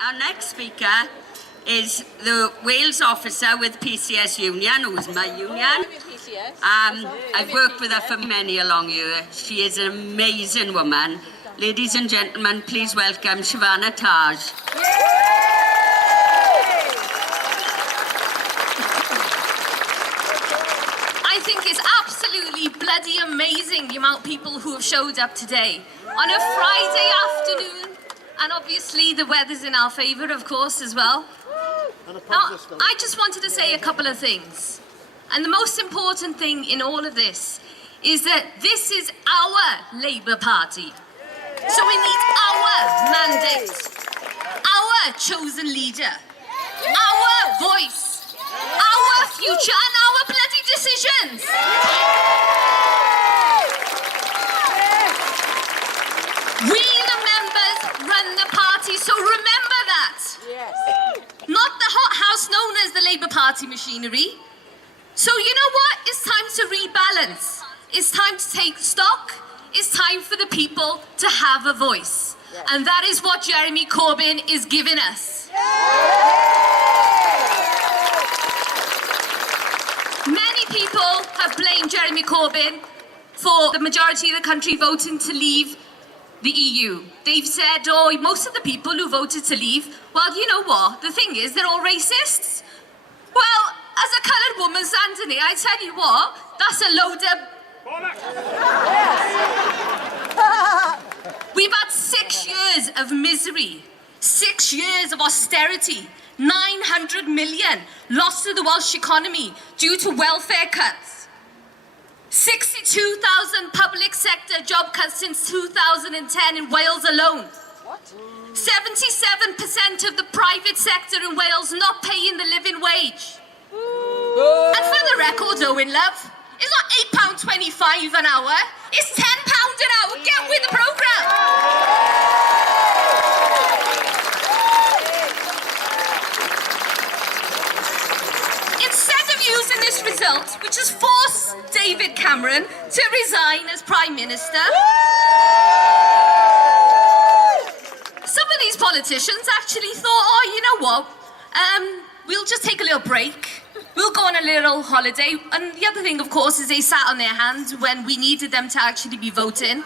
Our next speaker is the Wales officer with PCS Union, who's my union. I've worked with her for many a long year. She is an amazing woman. Ladies and gentlemen, please welcome Shavanah Taj. I think it's absolutely bloody amazing the amount of people who have showed up today on a Friday afternoon, and obviously the weather's in our favour, of course, as well. Now, I just wanted to say a couple of things, and the most important thing in all of this is that this is our Labour Party, so we need our mandate, our chosen leader, our voice, our future and our bloody decisions. We, the members, run the party, so remember that. Yes. Not the hothouse known as the Labour Party machinery. So you know what? It's time to rebalance. It's time to take stock. It's time for the people to have a voice. Yes. And that is what Jeremy Corbyn is giving us. Many people have blamed Jeremy Corbyn for the majority of the country voting to leave the EU. They've said, oh, most of the people who voted to leave, well, you know what? The thing is, they're all racists. Well, as a coloured woman standing here, I tell you what, that's a load of... We've had 6 years of misery, 6 years of austerity, 900 million lost to the Welsh economy due to welfare cuts, 62,000 public sector job cuts since 2010 in Wales alone. What? 77% of the private sector in Wales not paying the living wage. And for the record, Owen Love, it's not £8.25 an hour, it's £10 an hour. Get with the programme. Instead of using this result, which has forced David Cameron to resign as Prime Minister, some of these politicians actually thought, oh, you know what, we'll just take a little break. We'll go on a little holiday. And the other thing, of course, is they sat on their hands when we needed them to actually be voting.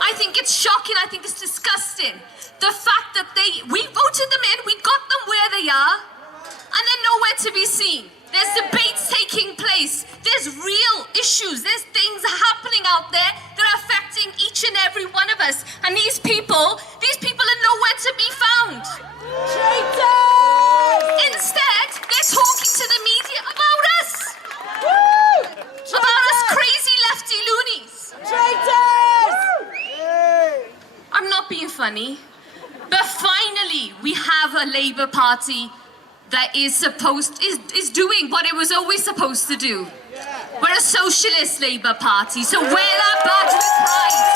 I think it's shocking. I think it's disgusting. The fact that we voted them in, we got them where they are, and they're nowhere to be seen. There's debates taking place. There's real issues. There's things happening out there that are affecting each and every one of us. And these people are nowhere to be found. Traitors! Instead, they're talking to the media about us. About us crazy lefty loonies. Traitors! I'm not being funny, but finally we have a Labour Party that is doing what it was always supposed to do. We're a socialist Labour Party, so wear that badge with pride.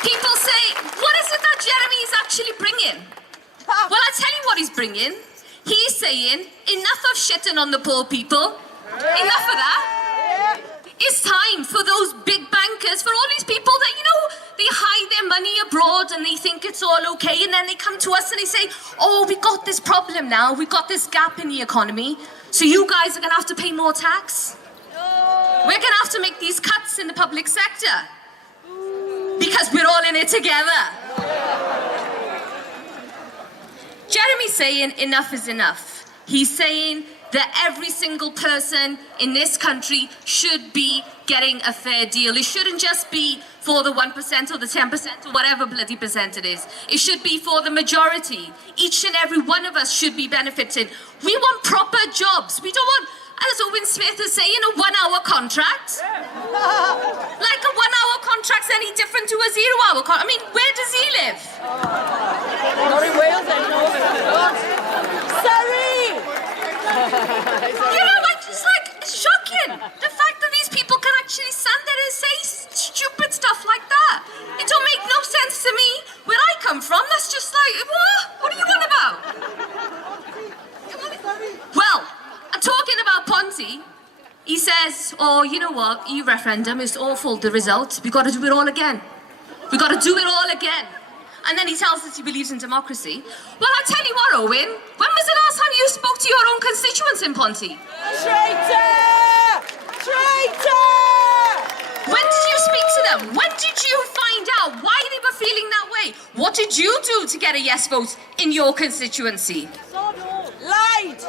People say, what is it that Jeremy is actually bringing? Well, I tell you what he's bringing. He's saying, enough of shitting on the poor people. Enough of that. It's time for those big bankers, for all these people that, you know, they hide their money abroad and they think it's all okay, and then they come to us and they say, oh, we got this problem now, we got this gap in the economy, so you guys are going to have to pay more tax. We're going to have to make these cuts in the public sector because we're all in it together. Jeremy's saying enough is enough. He's saying that every single person in this country should be getting a fair deal. It shouldn't just be for the 1% or the 10% or whatever bloody percent it is. It should be for the majority. Each and every one of us should be benefiting. We want proper jobs. We don't want, as Owen Smith is saying, a 1-hour contract. Like a 1-hour contract's any different to a 0-hour contract. I mean, where does he live? Not in Wales anymore. Sorry! You know, it's like, it's shocking. The fact that these people can actually stand there and say stupid stuff like that. It don't make no sense to me. Where I come from, that's just like, what are you on about? Well, I'm talking about Ponty. He says, oh, you know what, e-referendum is awful, the result. We've got to do it all again. We've got to do it all again. And then he tells us he believes in democracy. Well, I tell you what, Owen, when was the last time you spoke to your own constituents in Ponty? Traitor! Traitor! When did you speak to them? When did you find out why they were feeling that way? What did you do to get a yes vote in your constituency? Lied!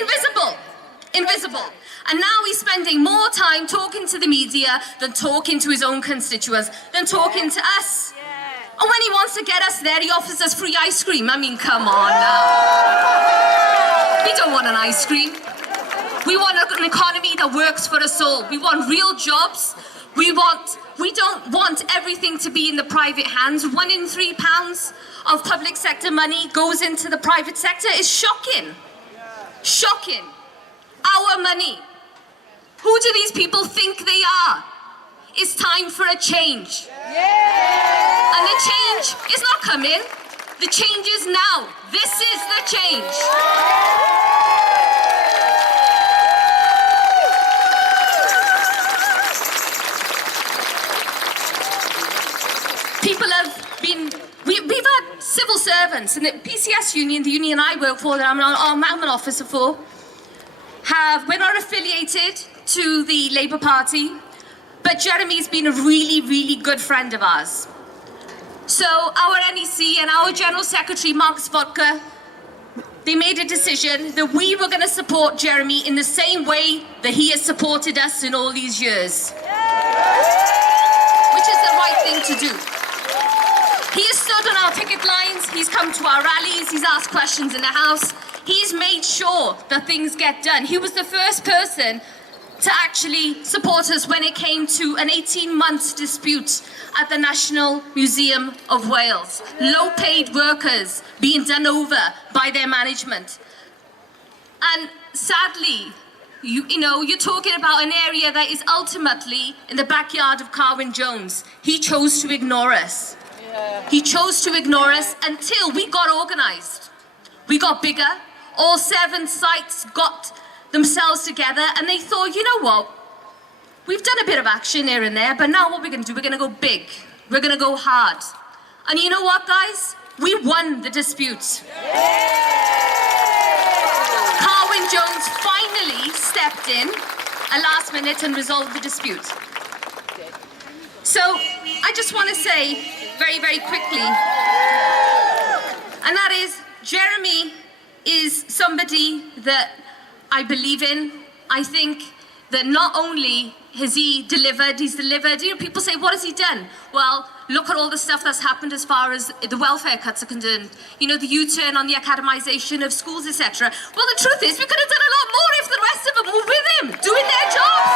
Invisible. Invisible. And now he's spending more time talking to the media than talking to his own constituents, than talking to us. And when he wants to get us there, he offers us free ice cream. I mean, come on now. We don't want an ice cream. We want an economy that works for us all. We want real jobs. We don't want everything to be in the private hands. £1 in £3 of public sector money goes into the private sector. Is shocking. Shocking. Our money. Who do these people think they are? It's time for a change. And the change is not coming. The change is now. This is the change. People have been, we've had civil servants, and the PCS union, the union I work for, that I'm an officer for, we're not affiliated to the Labour Party, but Jeremy's been a really, really good friend of ours. So our NEC and our General Secretary, Mark Spodka, they made a decision that we were going to support Jeremy in the same way that he has supported us in all these years. Which is the right thing to do. He has stood on our picket lines, he's come to our rallies, he's asked questions in the House, he's made sure that things get done. He was the first person to actually support us when it came to an 18-month dispute at the National Museum of Wales. Low-paid workers being done over by their management. And sadly, you're talking about an area that is ultimately in the backyard of Carwyn Jones. He chose to ignore us. He chose to ignore us until we got organised. We got bigger. All 7 sites got themselves together and they thought, you know what? We've done a bit of action here and there, but now what we're going to do, we're going to go big. We're going to go hard. And you know what, guys? We won the dispute. Carwyn Jones finally stepped in at last minute and resolved the dispute. So I just want to say very, very quickly, and that is, Jeremy is somebody that I believe in. I think that not only has he delivered, he's delivered. People say, what has he done? Well, look at all the stuff that's happened as far as the welfare cuts are concerned. The U-turn on the academisation of schools, etc. Well, the truth is, we could have done a lot more if the rest of them were with him, doing their jobs.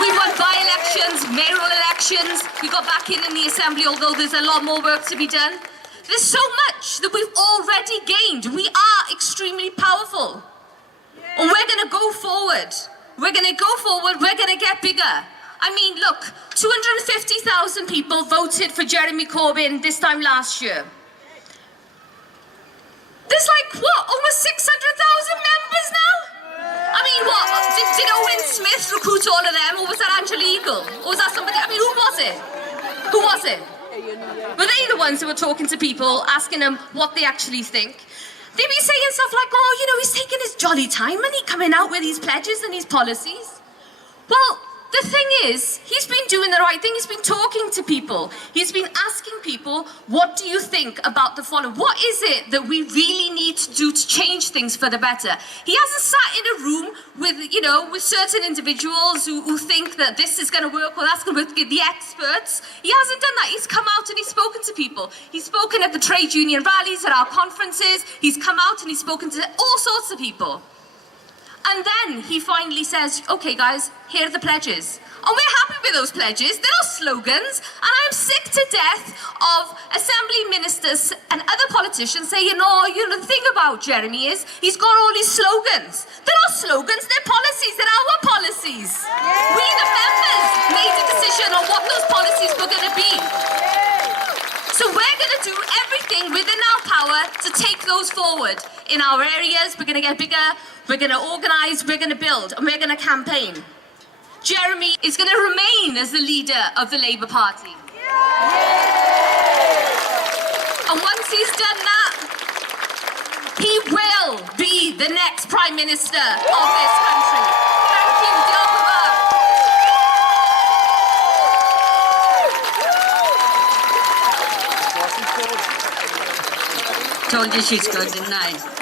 We won by-elections, mayoral elections. We got back in the Assembly, although there's a lot more work to be done. There's so much that we've already gained. We are extremely powerful. And we're going to go forward. We're going to go forward. We're going to get bigger. I mean, look, 250,000 people voted for Jeremy Corbyn this time last year. There's almost 600,000 members now? I mean, what? Did Owen Smith recruit all of them? Or was that Angela Eagle? Or was that somebody? I mean, who was it? Who was it? Were they the ones who were talking to people, asking them what they actually think? They'd be saying stuff like, oh, he's taking his jolly time and he's coming out with his pledges and his policies. Well, the thing is, he's been doing the right thing. He's been talking to people. He's been asking people, what do you think about the following? What is it that we really need to do to change things for the better? He hasn't sat in a room with certain individuals who think that this is going to work or that's going to work, the experts. He hasn't done that. He's come out and he's spoken to people. He's spoken at the trade union rallies, at our conferences. He's come out and he's spoken to all sorts of people. And then he finally says, okay, guys, here are the pledges. And we're happy with those pledges. They're not slogans. And I'm sick to death of Assembly ministers and other politicians saying, the thing about Jeremy is he's got all these slogans. They're not slogans, they're policies. They're our policies. Yeah. We, the members, made a decision on what those policies were going to be. So we're going to do everything within our power to take those forward in our areas. We're going to get bigger, we're going to organise, we're going to build, and we're going to campaign. Jeremy is going to remain as the leader of the Labour Party. And once he's done that, he will be the next Prime Minister of this country. Thank you, diolch yn fawr. Told you she's good, didn't I?